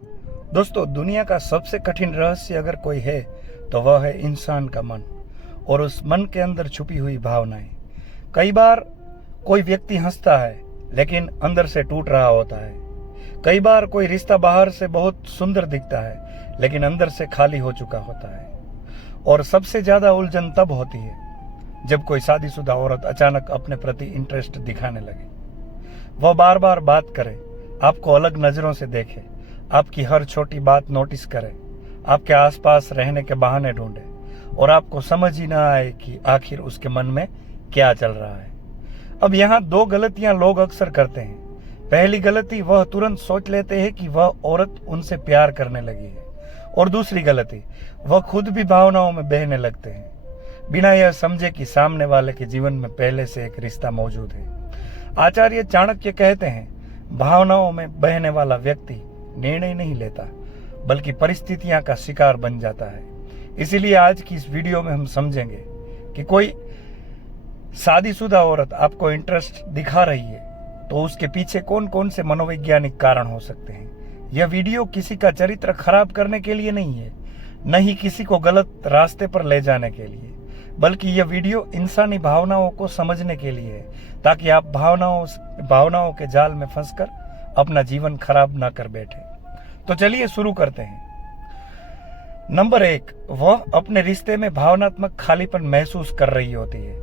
दोस्तों, दुनिया का सबसे कठिन रहस्य अगर कोई है तो वह है इंसान का मन और उस मन के अंदर छुपी हुई भावनाएं। कई बार कोई व्यक्ति हंसता है लेकिन अंदर से टूट रहा होता है। कई बार कोई रिश्ता बाहर से बहुत सुंदर दिखता है लेकिन अंदर से खाली हो चुका होता है। और सबसे ज्यादा उलझन तब होती है जब कोई शादीशुदा औरत अचानक अपने प्रति इंटरेस्ट दिखाने लगे। वह बार बार बात करे, आपको अलग नजरों से देखे, आपकी हर छोटी बात नोटिस करे, आपके आसपास रहने के बहाने ढूंढे और आपको समझ ही ना आए कि आखिर उसके मन में क्या चल रहा है। अब यहाँ दो गलतियां लोग अक्सर करते हैं। पहली गलती, वह तुरंत सोच लेते हैं कि वह औरत उनसे प्यार करने लगी है, और दूसरी गलती, वह खुद भी भावनाओं में बहने लगते हैं बिना यह समझे कि सामने वाले के जीवन में पहले से एक रिश्ता मौजूद है। आचार्य चाणक्य कहते हैं, भावनाओं में बहने वाला व्यक्ति निर्णय नहीं लेता बल्कि परिस्थितियां का शिकार बन जाता है। इसीलिए आज की इस वीडियो में हम समझेंगे कि कोई शादीशुदा औरत आपको इंटरेस्ट दिखा रही है तो उसके पीछे कौन कौन से मनोवैज्ञानिक कारण हो सकते हैं। यह वीडियो किसी का चरित्र खराब करने के लिए नहीं है, न ही किसी को गलत रास्ते पर ले जाने के लिए, बल्कि यह वीडियो इंसानी भावनाओं को समझने के लिए है, ताकि आप भावनाओं के जाल में फंसकर अपना जीवन खराब ना कर बैठे। तो चलिए शुरू करते हैं। नंबर 1, वह अपने रिश्ते में भावनात्मक खालीपन महसूस कर रही होती है।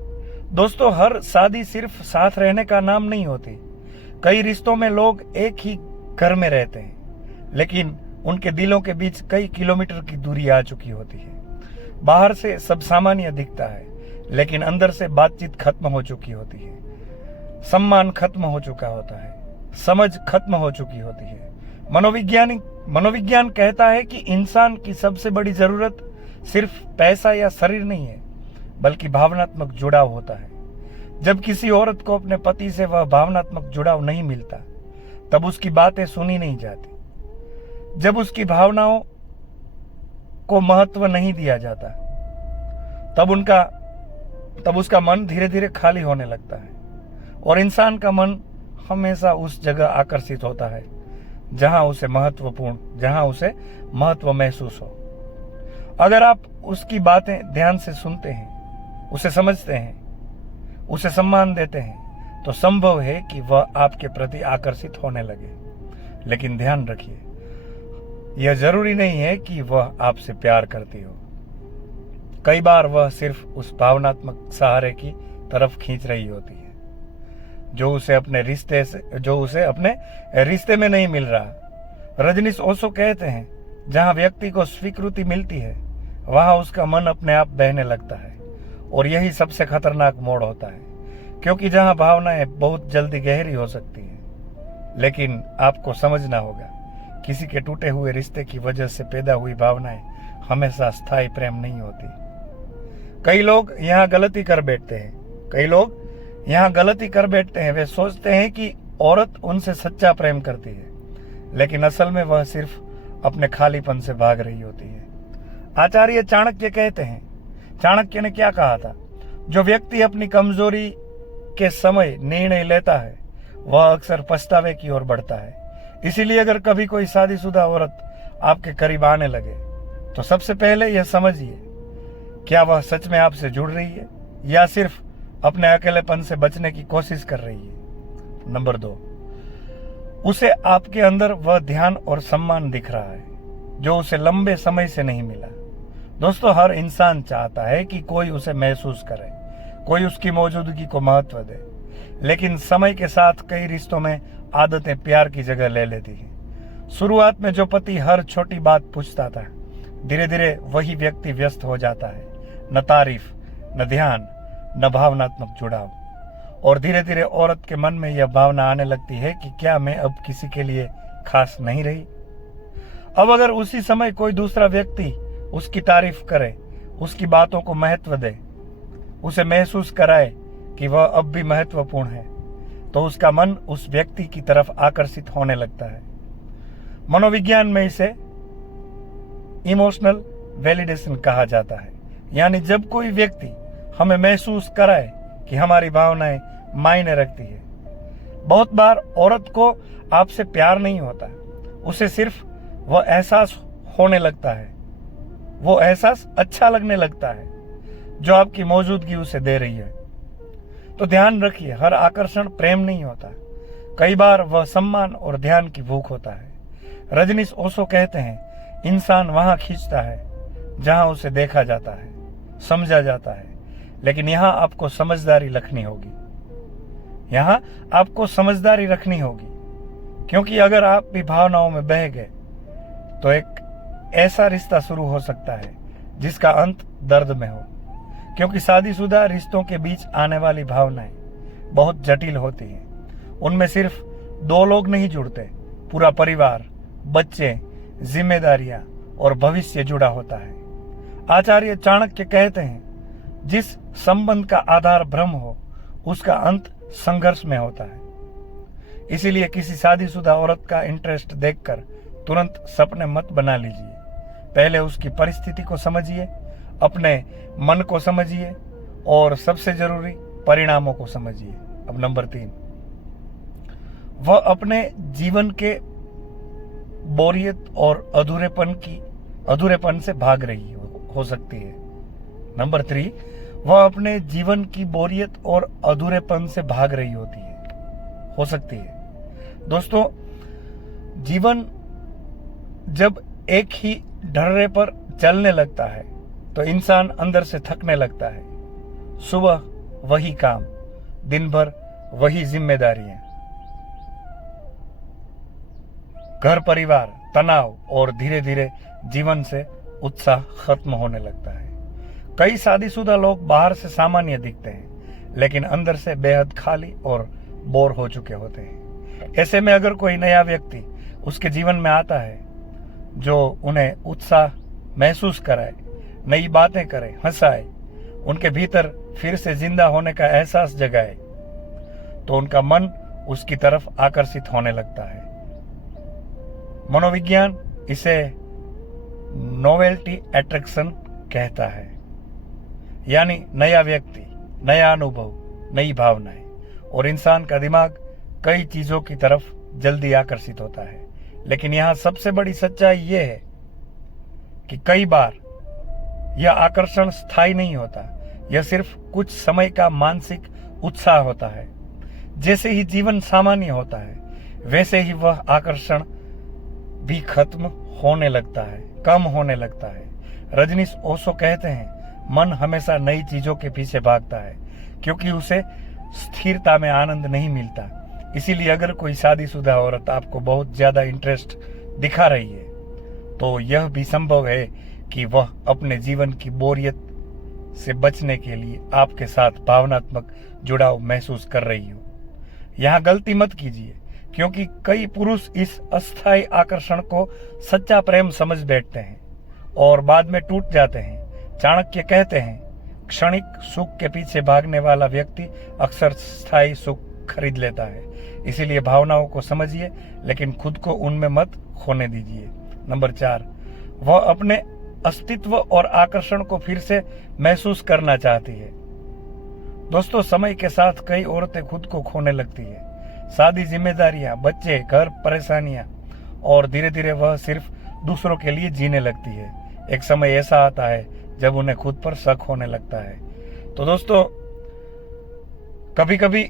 दोस्तों, हर शादी सिर्फ साथ रहने का नाम नहीं होती। कई रिश्तों में लोग एक ही घर में रहते हैं लेकिन उनके दिलों के बीच कई किलोमीटर की दूरी आ चुकी होती है। बाहर से सब सामान्य दिखता है लेकिन अंदर से बातचीत खत्म हो चुकी होती है, सम्मान खत्म हो चुका होता है, समझ खत्म हो चुकी होती है। मनोविज्ञान कहता है कि इंसान की सबसे बड़ी जरूरत सिर्फ पैसा या शरीर नहीं है बल्कि भावनात्मक जुड़ाव होता है। जब किसी औरत को अपने पति से वह भावनात्मक जुड़ाव नहीं मिलता तब उसकी बातें सुनी नहीं जाती, जब उसकी भावनाओं को महत्व नहीं दिया जाता तब उसका मन धीरे धीरे खाली होने लगता है। और इंसान का मन हमेशा उस जगह आकर्षित होता है जहां उसे महत्व महसूस हो। अगर आप उसकी बातें ध्यान से सुनते हैं, उसे समझते हैं, उसे सम्मान देते हैं तो संभव है कि वह आपके प्रति आकर्षित होने लगे। लेकिन ध्यान रखिए, यह जरूरी नहीं है कि वह आपसे प्यार करती हो। कई बार वह सिर्फ उस भावनात्मक सहारे की तरफ खींच रही होती है जो उसे अपने रिश्ते में नहीं मिल रहा। रजनीश ओशो कहते हैं, जहां व्यक्ति को स्वीकृति मिलती है वहां उसका मन अपने आप बहने लगता है, और यही सबसे खतरनाक मोड़ होता है, क्योंकि जहां भावनाएं बहुत जल्दी गहरी हो सकती हैं। लेकिन आपको समझना होगा, किसी के टूटे हुए रिश्ते की वजह से पैदा हुई भावनाएं हमेशा स्थायी प्रेम नहीं होती। कई लोग यहाँ गलती कर बैठते हैं। वे सोचते हैं कि औरत उनसे सच्चा प्रेम करती है लेकिन असल में वह सिर्फ अपने खालीपन से भाग रही होती है। आचार्य चाणक्य कहते हैं, चाणक्य ने क्या कहा था, जो व्यक्ति अपनी कमजोरी के समय निर्णय लेता है वह अक्सर पछतावे की ओर बढ़ता है। इसीलिए अगर कभी कोई शादीशुदा औरत आपके करीब आने लगे तो सबसे पहले यह समझिए, क्या वह सच में आपसे जुड़ रही है या सिर्फ अपने अकेलेपन से बचने की कोशिश कर रही है। नंबर 2, उसे आपके अंदर वह ध्यान और सम्मान दिख रहा है जो उसे लंबे समय से नहीं मिला। दोस्तों, हर इंसान चाहता है कि कोई उसे महसूस करे, कोई उसकी मौजूदगी को महत्व दे, लेकिन समय के साथ कई रिश्तों में आदतें प्यार की जगह ले लेती हैं। शुरुआत में जो पति हर छोटी बात पूछता था, धीरे धीरे वही व्यक्ति व्यस्त हो जाता है। न तारीफ, न ध्यान, न भावनात्मक जुड़ाव। और धीरे धीरे औरत के मन में यह भावना आने लगती है कि क्या मैं अब किसी के लिए खास नहीं रही। अब अगर उसी समय कोई दूसरा व्यक्ति उसकी तारीफ करे, उसकी बातों को महत्व दे, उसे महसूस कराए कि वह अब भी महत्वपूर्ण है, तो उसका मन उस व्यक्ति की तरफ आकर्षित होने लगता है। मनोविज्ञान में इसे इमोशनल वैलिडेशन कहा जाता है, यानी जब कोई व्यक्ति हमें महसूस कराए कि हमारी भावनाएं मायने रखती है। बहुत बार औरत को आपसे प्यार नहीं होता, उसे सिर्फ वह एहसास होने लगता है, वो एहसास अच्छा लगने लगता है जो आपकी मौजूदगी उसे दे रही है। तो ध्यान रखिए, हर आकर्षण प्रेम नहीं होता, कई बार वह सम्मान और ध्यान की भूख होता है। रजनीश ओशो कहते हैं, इंसान वहां खींचता है जहां उसे देखा जाता है, समझा जाता है, लेकिन यहां आपको समझदारी रखनी होगी। यहां आपको समझदारी रखनी होगी, क्योंकि अगर आप भी भावनाओं में बह गए तो एक ऐसा रिश्ता शुरू हो सकता है जिसका अंत दर्द में हो, क्योंकि शादीशुदा रिश्तों के बीच आने वाली भावनाएं बहुत जटिल होती हैं। उनमें सिर्फ दो लोग नहीं जुड़ते, पूरा परिवार, बच्चे, जिम्मेदारियां और भविष्य जुड़ा होता है। आचार्य चाणक्य कहते हैं, जिस संबंध का आधार भ्रम हो उसका अंत संघर्ष में होता है। इसीलिए किसी शादीशुदा औरत का इंटरेस्ट देखकर तुरंत सपने मत बना लीजिए। पहले उसकी परिस्थिति को समझिए, अपने मन को समझिए और सबसे जरूरी परिणामों को समझिए। अब नंबर 3, वह अपने जीवन के बोरियत और अधूरेपन से भाग रही हो सकती है। नंबर 3, वह अपने जीवन की बोरियत और अधूरेपन से भाग रही हो सकती है। दोस्तों, जीवन जब एक ही ढर्रे पर चलने लगता है तो इंसान अंदर से थकने लगता है। सुबह वही काम, दिन भर वही जिम्मेदारियां, घर परिवार, तनाव और धीरे धीरे जीवन से उत्साह खत्म होने लगता है। कई शादीशुदा लोग बाहर से सामान्य दिखते हैं, लेकिन अंदर से बेहद खाली और बोर हो चुके होते हैं। ऐसे में अगर कोई नया व्यक्ति उसके जीवन में आता है जो उन्हें उत्साह महसूस कराए, नई बातें करे, हंसाए, उनके भीतर फिर से जिंदा होने का एहसास जगाए, तो उनका मन उसकी तरफ आकर्षित होने लगता है। मनोविज्ञान इसे नोवेल्टी अट्रैक्शन कहता है, यानी नया व्यक्ति, नया अनुभव, नई भावनाएं, और इंसान का दिमाग कई चीजों की तरफ जल्दी आकर्षित होता है। लेकिन यहां सबसे बड़ी सच्चाई यह है कि कई बार यह आकर्षण स्थायी नहीं होता, यह सिर्फ कुछ समय का मानसिक उत्साह होता है। जैसे ही जीवन सामान्य होता है, वैसे ही वह आकर्षण भी खत्म होने लगता है, कम होने लगता है। रजनीश ओशो कहते हैं, मन हमेशा नई चीजों के पीछे भागता है क्योंकि उसे स्थिरता में आनंद नहीं मिलता। इसीलिए अगर कोई शादीशुदा औरत आपको बहुत ज्यादा इंटरेस्ट दिखा रही है, तो यह भी संभव है कि वह अपने जीवन की बोरियत से बचने के लिए आपके साथ भावनात्मक जुड़ाव महसूस कर रही हो। यहाँ गलती मत कीजिए, क्योंकि कई पुरुष इस अस्थायी आकर्षण को सच्चा प्रेम समझ बैठते हैं और बाद में टूट जाते हैं। चाणक्य कहते हैं, क्षणिक सुख के पीछे भागने वाला व्यक्ति अक्सर स्थायी सुख खरीद लेता है। इसीलिए भावनाओं को समझिए, लेकिन खुद को उनमें मत खोने दीजिए। नंबर 4, वह अपने अस्तित्व और आकर्षण को फिर से महसूस करना चाहती है। दोस्तों, समय के साथ कई औरतें खुद को खोने लगती है। शादी, जिम्मेदारियां, बच्चे, घर, परेशानियां, और धीरे धीरे वह सिर्फ दूसरों के लिए जीने लगती है। एक समय ऐसा आता है जब उन्हें खुद पर शक होने लगता है। तो दोस्तों, कभी कभी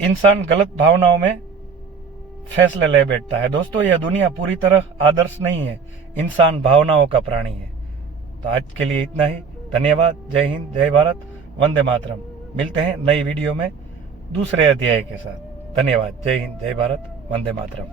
इंसान गलत भावनाओं में फैसले ले बैठता है। दोस्तों, यह दुनिया पूरी तरह आदर्श नहीं है, इंसान भावनाओं का प्राणी है। तो आज के लिए इतना ही। धन्यवाद। जय हिंद, जय भारत, वंदे मातरम। मिलते हैं नई वीडियो में दूसरे अध्याय के साथ। धन्यवाद। जय हिंद, जय भारत, वंदे मातरम।